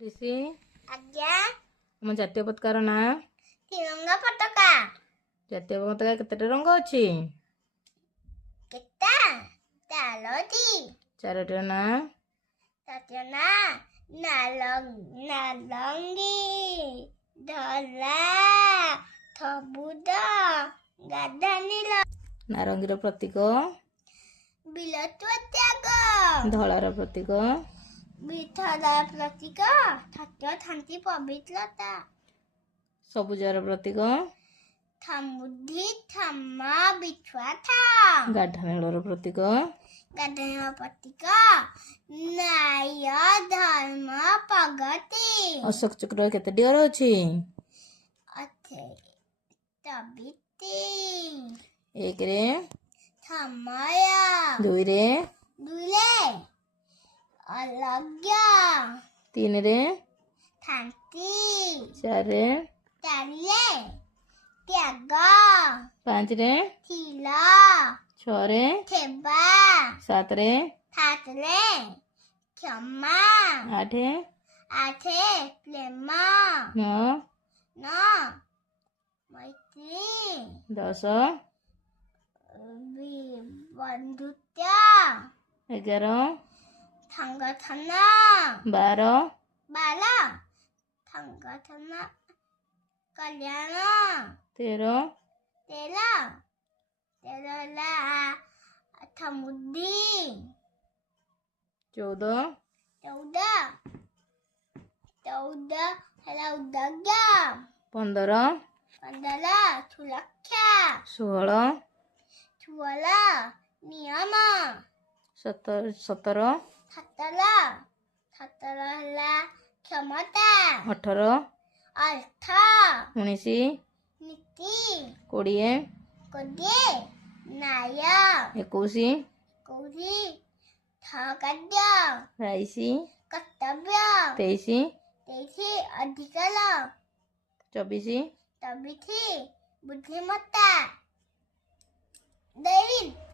ऋषि ଆଜ୍ଞା ଆମ ଜାତୀୟ ପତାକାର ନାଁ ତ୍ରିରଙ୍ଗା ପତାକା ଜାତୀୟ ପତାକା କେତେଟା ରଙ୍ଗ ଅଛି? କେତେ ତାଲତି ଚାରୋଟିର ନାଁ ସଜନା ନାଲଙ୍ଗି ଧଳା ସବୁଜ ଗାଧା ନୀଳ ନାରଙ୍ଗୀର ପ୍ରତୀକ, ବିଲତୁଆ ତ୍ୟାଗ ଧଳାର ପ୍ରତୀକ, ବିଥର ପ୍ରତୀକ ସତ୍ୟ ଶାନ୍ତି ପବିତ୍ରତା ସବୁଜର ପ୍ରତୀକ, ସମୃଦ୍ଧି କ୍ଷମା ବିଶ୍ୱାସ ଗାଢ ନୀଳର ପ୍ରତୀକ, ଗାଧେୟ ପ୍ରତୀକ ନ୍ୟାୟ ଧର୍ମ ପ୍ରଗତି ଅଶୋକ ଚକ୍ର କେତେଟି ଅର ଅଛି? ତବିତି ଏକରେ, ସମୟ ଦୁଇରେ, ଦୁଲେ ଅଲଗ୍ୟ ତିନିରେ, ଶାନ୍ତି ଚାରିରେ, ଚାରିଲେ ତ୍ୟାଗ ପାଞ୍ଚରେ, ଥିଲ ଛଅରେ, ଥେବା ସାତରେ, ସାତରେ କ୍ଷମା ଆଠେ, ଆଠେ ପ୍ରେମ ନଅ, ନଅ ମୈତ୍ରୀ ଦଶ, ବନ୍ଧୁତ୍ୱ 11, ସଂଗଠନ 12, 12 ସଂଗଠନ କଲ୍ୟାଣ 13, 13 ହେଲା ସମୃଦ୍ଧି 14, 14 ହେଲା ଉଦ୍ୟୋଗ 15, 15 ସୁରକ୍ଷା 16, 16 ନିୟମ 17, 17 ହେଲା କ୍ଷମତା 18, ଅର୍ଥ 19, ନୀତି 20, 20 ନ୍ୟାୟ 21, କୌରି କାର୍ଯ୍ୟ 22, କର୍ତ୍ତବ୍ୟ 23, 23 ଅଧିକାର 24, 24 ବୁଦ୍ଧିମତ୍ତା ଦେଇ